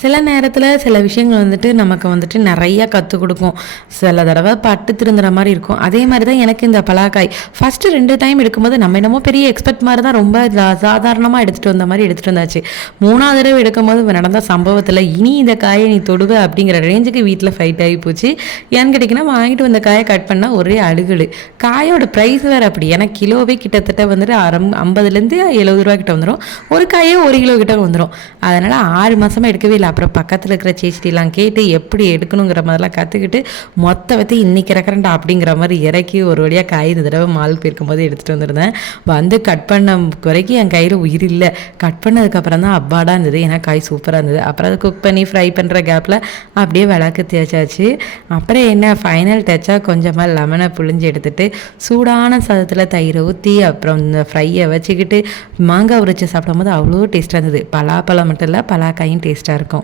சில நேரத்தில் சில விஷயங்கள் வந்துட்டு நமக்கு வந்துட்டு நிறையா கற்றுக் கொடுக்கும். சில தடவை பட்டு திருந்துற மாதிரி இருக்கும். அதே மாதிரி தான் எனக்கு இந்த பலாக்காய். ஃபஸ்ட்டு ரெண்டு டைம் எடுக்கும்போது நம்ம என்னமோ பெரிய எக்ஸ்பெக்ட் மாதிரி தான் ரொம்ப சாதாரணமாக எடுத்துகிட்டு வந்த மாதிரி எடுத்துகிட்டு வந்தாச்சு. மூணாவது தடவை எடுக்கும்போது நடந்த சம்பவத்தில் இனி இந்த காயை நீ தொடுவ அப்படிங்கிற ரேஞ்சுக்கு வீட்டில் ஃபைட் ஆகி போச்சு. ஏன்னு கேட்டிங்கன்னா வாங்கிட்டு வந்த காயை கட் பண்ணால் ஒரே அழுகல். காயோட ப்ரைஸ் வேறு அப்படி. ஏன்னா கிலோவே கிட்டத்தட்ட வந்துட்டு அரம் ஐம்பதுலேருந்து எழுபது ரூபா கிட்ட வந்துடும் ஒரு காயே ஒரு கிலோ கிட்ட வந்துடும் அதனால் ஆறு மாதமாக எடுக்கவே இல்லை. அப்புறம் பக்கத்தில் இருக்கிற சேச்சிட்டிலாம் கேட்டு எப்படி எடுக்கணுங்கிற மாதிரிலாம் கற்றுக்கிட்டு மொத்த வத்தி இன்னைக்கு இறக்குறேன்டா அப்படிங்கிற மாதிரி இறக்கி ஒரு வழியாக காய் இந்த தடவை மால் போயிருக்கும்போது எடுத்துகிட்டு வந்திருந்தேன். வந்து கட் பண்ண வரைக்கும் என் கையில் உயிர் இல்லை. கட் பண்ணதுக்கப்புறம் தான் அப்பாடாக இருந்தது. ஏன்னா காய் சூப்பராக இருந்தது. அப்புறம் அதை குக் பண்ணி ஃப்ரை பண்ணுற கேப்பில் அப்படியே விளக்கு தேய்ச்சாச்சு. அப்புறம் என்ன ஃபைனல் டச்சாக கொஞ்சமாக லெமனை புழிஞ்சு எடுத்துட்டு சூடான சாதத்தில் தயிரை ஊற்றி அப்புறம் இந்த ஃப்ரையை வச்சுக்கிட்டு மாங்காய் உரிச்சு சாப்பிடும்போது அவ்வளோ டேஸ்ட்டாக இருந்தது. பலாப்பழம் மட்டும் இல்லை பலாக்காயும் டேஸ்ட்டாக இருக்கும்.